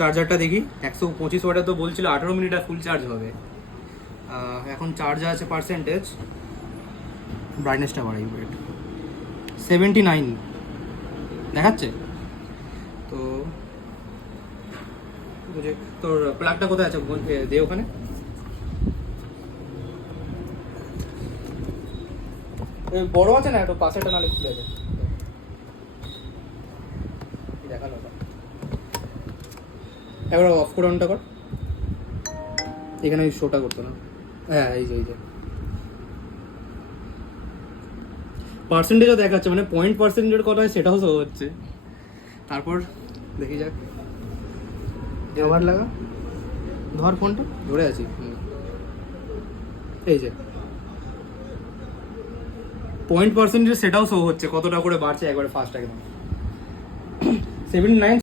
চার্জারটা দেখি। 125 ওয়াটের তো বলছিল 18 মিনিট আর ফুল চার্জ হবে। এখন চার্জ আছে পার্সেন্টেজ, ব্রাইটনেসটা বাড়াই, ওয়েট, 79 দেখাচ্ছে। তো তোর প্লাগটা কোথায় আছে দে ওখানে। বড় আছে না, একটু পাশেটা নালে খুলে দে, দেখালো একবার অফ করে অনটা কর। এখানে শোটা করতো না। হ্যাঁ এই যে পার্সেন্টেজও দেখাচ্ছে, মানে পয়েন্ট পার্সেন্টের কথা হয় সেটাও শো হচ্ছে। তারপর দেখি যাক, আবার লাগা, ধর ফোনটা, ধরে আছি। এই যে পয়েন্ট পার্সেন্টেজ সেটাও শো হচ্ছে, কতটা করে বাড়ছে একবারে ফার্স্ট একদম। 79